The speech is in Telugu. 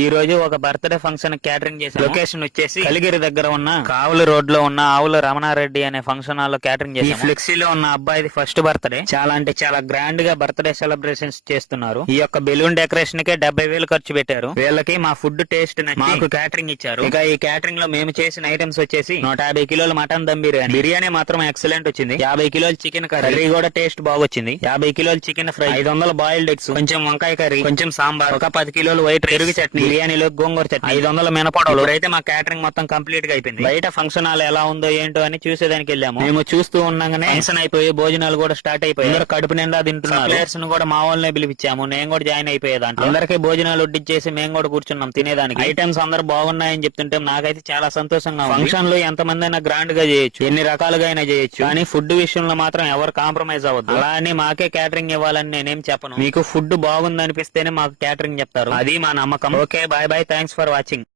ఈ రోజు ఒక బర్త్డే ఫంక్షన్ క్యాటరింగ్ చేశాను. లొకేషన్ వచ్చేసి కలిగిరి దగ్గర ఉన్న కావులు రోడ్ లో ఉన్న ఆవుల రమణారెడ్డి అనే ఫంక్షన్ హాల్ లో క్యాటరింగ్ చేశాను. ఈ ఫ్లెక్సీలో ఉన్న అబ్బాయిది ఫస్ట్ బర్త్డే. చాలా అంటే చాలా గ్రాండ్ గా బర్త్డే సెలబ్రేషన్స్ చేస్తున్నారు. ఈ యొక్క బెలూన్ డెకరేషన్ కే 70,000 ఖర్చు పెట్టారు. వీళ్ళకి మా ఫుడ్ టేస్ట్ నచ్చి మాకు క్యాటరింగ్ ఇచ్చారు. ఇక ఈ క్యాటరింగ్ లో మేము చేసిన ఐటమ్స్ వచ్చేసి 150 కిలోల మటన్ దమ్ బిర్యానీ. బిర్యానీ మాత్రం ఎక్సలెంట్ వచ్చింది. 50 కిలోల చికెన్ కర్రీ కూడా టేస్ట్ బాగొచ్చింది. 50 కిలోల చికెన్ ఫ్రై, 500 బాయిల్డ్ ఎగ్స్, కొంచెం వంకాయ కర్రీ, కొంచెం సాంబార్, ఒక 10 కిలోలు వైట్ పెరుగు చట్నీ, బిర్యానీలో గోంగూర చట్నీ, 500 మినపడవలు. అయితే మా క్యాటరింగ్ మొత్తం కంప్లీట్ గా అయిపోయింది. బయట ఫంక్షన్ హాల్ ఎలా ఉందో ఏంటో అని చూసేదానికి వెళ్ళాము. మేము చూస్తూ ఉండగానే ఫంక్షన్ అయిపోయి భోజనాలు కూడా స్టార్ట్ అయిపోయి అందరూ కడుపు నిండా తింటున్నారు. ప్లేయర్స్ ను కూడా మా వాళ్ళనే పిలిపించాము. నేను కూడా జాయిన్ అయిపోయేదాంట్లో అందరికీ భోజనాలు వడ్డించేసి మేము కూడా కూర్చున్నాం తినేదానికి. ఐటమ్స్ అందరూ బాగున్నాయని చెప్తుంటే నాకైతే చాలా సంతోషంగా ఉంది. ఫంక్షన్ లో ఎంతమంది అయినా గ్రాండ్ గా చేయొచ్చు, ఎన్ని రకాలుగా అయినా చేయొచ్చు, కానీ ఫుడ్ విషయంలో మాత్రం ఎవరు కాంప్రమైజ్ అవ్వద్దు. అలా అని మాకే క్యాటరింగ్ ఇవ్వాలని నేనేం చెప్పను. మీకు ఫుడ్ బాగుంది అనిపిస్తేనే మాకు క్యాటరింగ్ చెప్తారు. అది మా నమ్మకం. Okay, bye bye, thanks for watching.